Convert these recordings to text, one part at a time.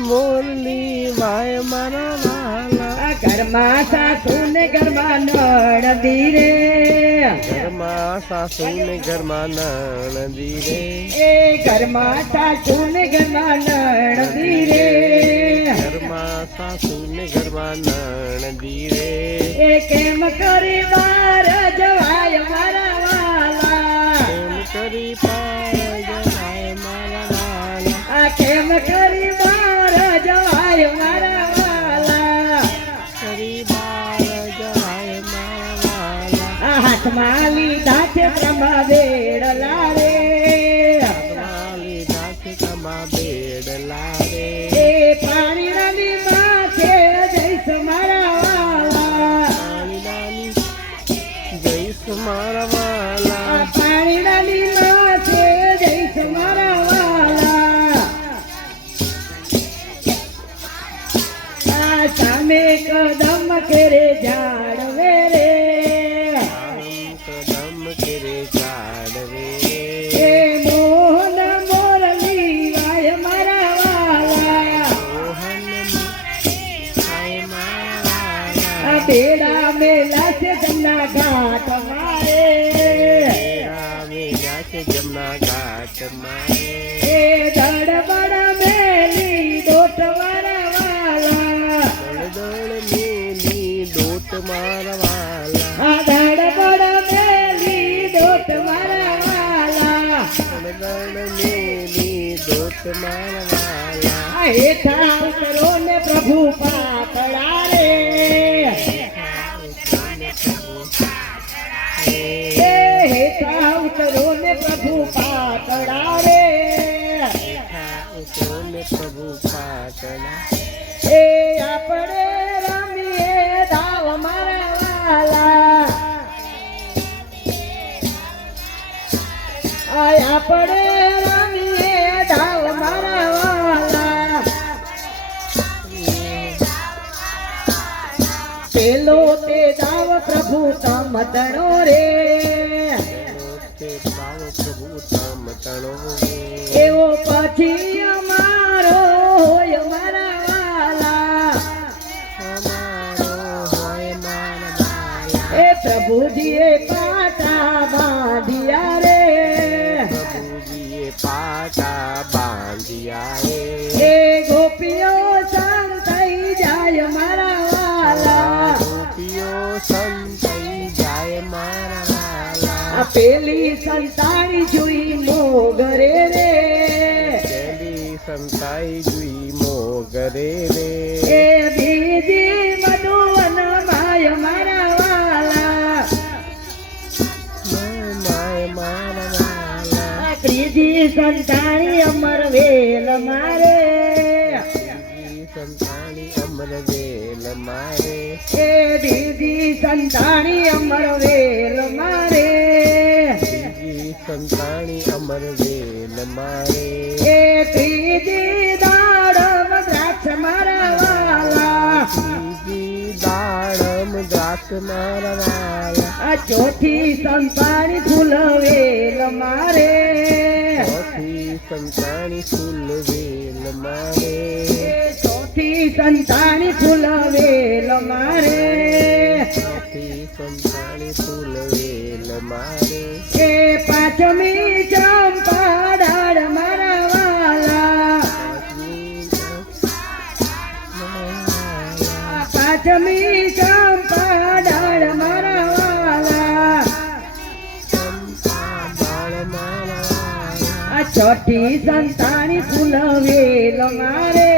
મોરલી વાય મારા વાલા ઘરમાં સાસુ ને ઘરમાં નણદી રે ઘરમાં સાસુ ને ઘરમાં નણદી રે એ ઘરમાં સાસુ ને ઘરમાં નણદી રે ઘરમાં સાસુ ને ઘરમાં નણદી રે એ કેમ કરી બાર જવાય મારા વાલા એમ કરી પાર જવાય મારા વાલા આ કેમ કરી બાર જવાય મારા વાલા કરી બાર જવાય મારા વાલા આ હાથમાં લીધા છે બ્રહ્મા બેડલા રે હાથમાં લીધા છે તમા બેડલા રે એ પાણી નદી માથે જઈશ મારા વાલા પાણી જઈશ મારા વાલા પાણી નદી માથે જઈશ મારા વાલા આ સામે કદમ કેરે જાડવે રે કદમ કરે ચાડવે એ મોહન મોરલી વાય મારા વાલા મોહન આય મારા આ બેડા મેલા છે જમના ઘાટ મારે મેળા છે જમના ઘાટ મારે એ દડબડ મેલી દોટ મારા વાલા દળ મેલી દોટ મારા વાલા આ દડબડ મેલી દોટ મારા વાલા દળ મેલી દોટ મારા વાલા આ હેઠા ઉતરો ને પ્રભુ પાતળા રે એ હેઠા ઉતરો ને પ્રભુ પાતળા રે ઉતરોને પ્રભુ પાટલા એ આપણે રમીએ દાવ મારા વાલા આ આપણે રમીએ દાવ મારા વાલા પેલો તે દાવ પ્રભુ તમતણો રે તે ભાવ પ્રભુ તમ તણો એવો પછી અમારો હોય મારા વાલા અમારો હોય મારા વાલા એ પ્રભુજીએ પાટા બાંધ્યા રે પ્રભુજીએ પાટા બાંધ્યા રે એ ગોપીઓ સંતાઈ જાય મારા વાલા ગોપીઓ સંતાઈ જાય મારા વાલા આ પેલી સંતાણી જોઈ મોગરે રે પેલી સંતાઈ જુઈ મોગરે રે એ બીજી મધુવન માય મારા વાલા માય મારા વાલા આ ત્રીજી સંતાણી અમર વેલ મારે સંતાણી અમર વેલ મારે એ બીજી સંતાણી અમર વેલ મારે બીજી સંતાણી અમર વેલ મારે એ ત્રીજી દાડમ દ્રાક્ષ મારા વાલા બીજી દાડમ દ્રાક્ષ મારા વાલા આ ચોથી સંતાણી ફૂલ વેલ મારે ચોથી સંતાણી ફૂલ વેલ મારે ચોથી સંતાણી ફૂલ વેલ મારે ચોથી સંતાણી ફૂલ વેલ મારે એ પાંચમી ચંપા દાડ મારા વાલા પાંચમી ચંપા દાડ મારા વાલા આ છઠ્ઠી સંતાણી ફૂલ વેલ મારે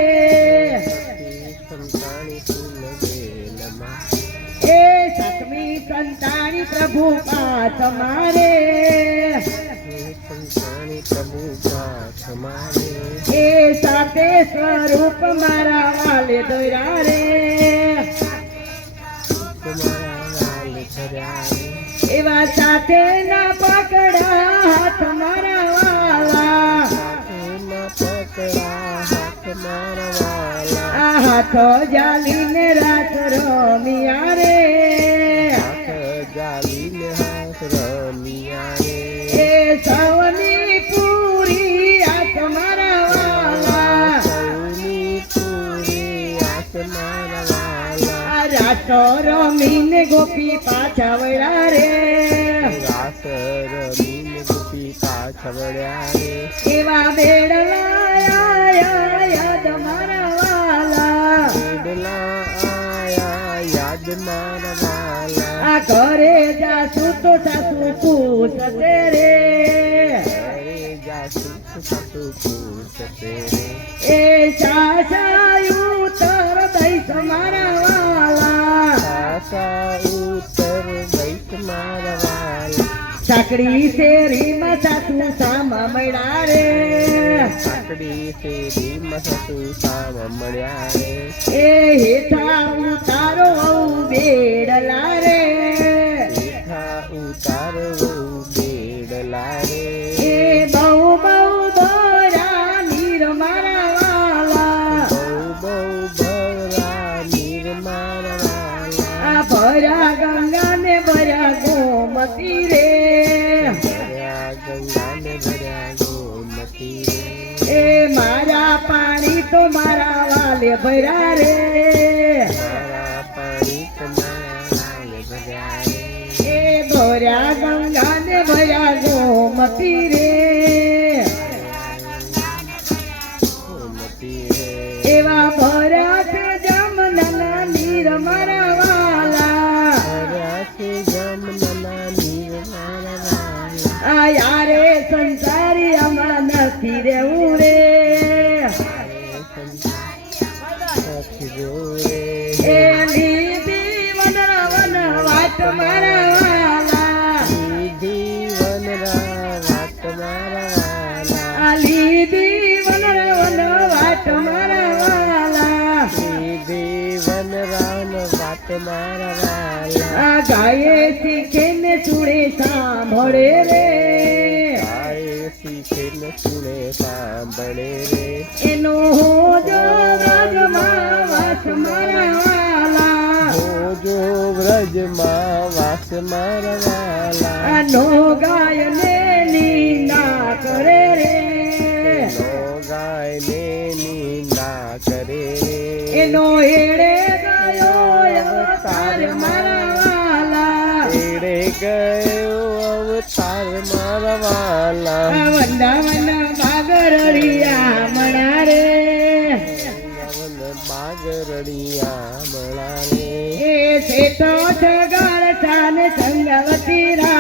સંતાણી ફૂલ વેલ મારે એ સાતમી સંતાણી પ્રભુ પાસ મારે સંતાણી પ્રભુ પાઠ મારે એ સાતે સ્વરૂપ મારા વાલે દોર્યા રે તમારા વાલ ધર્યા રે એવા સાથે ના પકડા હાથ મારા વાલા એમાં પકડા હાથ મારા વાલા આ હાથો જાલીને રાત રમિયા રે હાથ જાલીને હાથ રમિયા રે એ સૌની પૂરી આ તમારા વાલા સૌની રમીને ગોપી પાછા વળ્યા રે રાસ રમીને ગોપી પાછા વળ્યા રે એવા બેડલા યાદ મારા વાલા બેડલા આયા યાદ મારા વાલા આ ઘરે જાસુ તો સાસુ પૂછતે રે અરે જાસુ સાસુ પૂછતે રે એ સાસાયું તર દઈશ મારા વાલા સાસા ઉત્તર વૈત મારા વાલા સાકડી શેરીમાં સાસુ સામા મળ્યા રે સાંકડી શેરીમાં સાસુ સામા મળ્યા રે એ હેઠા ઉતારો બેડલા રે હેઠા ઉતારવું બેડલા રે એ બહુ ભરા નીર મારા વાલા બહુ ભરા નીર મારા વાલા આ ભરા ગંગા ને ભરા ગોમતી રે ભર્યા ગંગાને ભર્યા ગોમતી રે એ મારા પાણી તો મારા વાલે ભર્યા રે મારા પાણી તમારા વાલે ભર્યા રે એ ભર્યા ગંગા ને ભર્યા ગોમતી રે ગોમતી રે એવા ભર્યા છે જમના નીર મારા વાલા ભર્યા છે જમના નીર મારા વાલા આ યારે સંસારી આમાં નથી રહેવું રે એ લીધી વન વાટ મારા વાલા આ લીધી વન વાટ મારા વાલા આ ગાયે શીખે ને સુડે સાંભળે રે એનો હોજો વ્રજમાં વાસ મારા વાલા વ્રજમાં વાસ મારા વાલા આનો ગાય ને નીના કરે રે ગાયને નિંદા કરે રે એનો હેડે ગયો અવતાર મારા વાલા તેડે ગયો અવતાર મારા વાલા આ વંદાવન ભાગરડિયા મણા રે બાગરડિયા મળા રે એ શેઠો છગર સાને સંગવતી રા